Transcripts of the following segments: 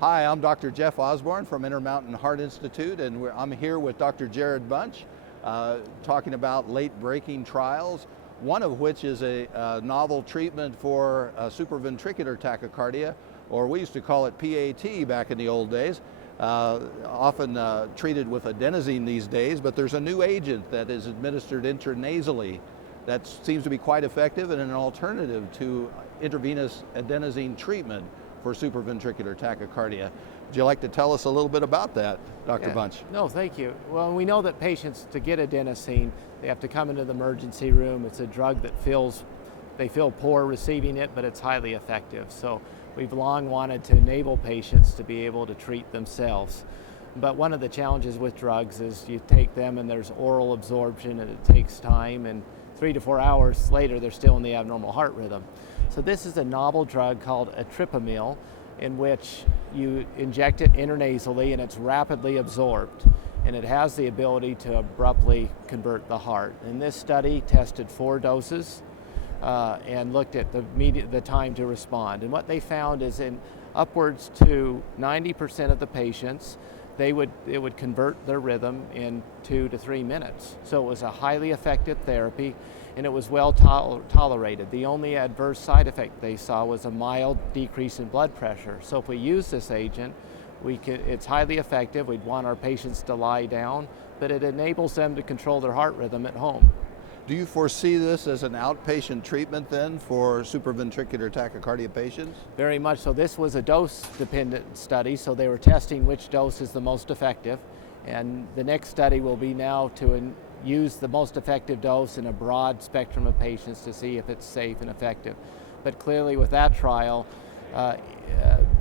Hi, I'm Dr. Jeff Osborn from Intermountain Heart Institute, and I'm here with Dr. Jared Bunch talking about late-breaking trials, one of which is a novel treatment for supraventricular tachycardia, or we used to call it PAT back in the old days, often treated with adenosine these days, but there's a new agent that is administered intranasally that seems to be quite effective and an alternative to intravenous adenosine treatment for supraventricular tachycardia. Would you like to tell us a little bit about that, Dr. Bunch? No, thank you. Well, we know that patients, to get adenosine, they have to come into the emergency room. It's a drug that they feel poor receiving it, but it's highly effective. So we've long wanted to enable patients to be able to treat themselves. But one of the challenges with drugs is you take them and there's oral absorption and it takes time, and 3 to 4 hours later they're still in the abnormal heart rhythm. So this is a novel drug called Etripamil, in which you inject it intranasally and it's rapidly absorbed, and it has the ability to abruptly convert the heart. In this study, tested 4 doses and looked at the time to respond. And what they found is in upwards to 90% of the patients, it would convert their rhythm in 2 to 3 minutes. So it was a highly effective therapy, and it was well tolerated. The only adverse side effect they saw was a mild decrease in blood pressure. So if we use this agent, it's highly effective. We'd want our patients to lie down, but it enables them to control their heart rhythm at home. Do you foresee this as an outpatient treatment then for supraventricular tachycardia patients? Very much so. This was a dose-dependent study, so they were testing which dose is the most effective. And the next study will be now to use the most effective dose in a broad spectrum of patients to see if it's safe and effective. But clearly with that trial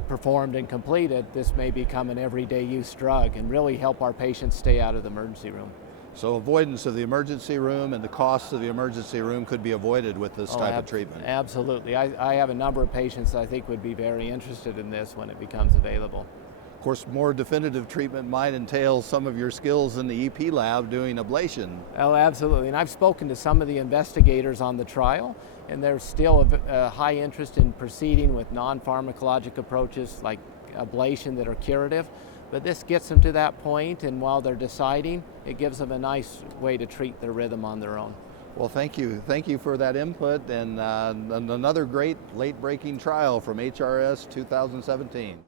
performed and completed, this may become an everyday use drug and really help our patients stay out of the emergency room. So avoidance of the emergency room and the costs of the emergency room could be avoided with this type of treatment. Absolutely. I have a number of patients that I think would be very interested in this when it becomes available. Of course, more definitive treatment might entail some of your skills in the EP lab doing ablation. Oh, absolutely. And I've spoken to some of the investigators on the trial, and there's still a high interest in proceeding with non-pharmacologic approaches like ablation that are curative. But this gets them to that point, and while they're deciding, it gives them a nice way to treat their rhythm on their own. Well, thank you. Thank you for that input, and another great late-breaking trial from HRS 2017.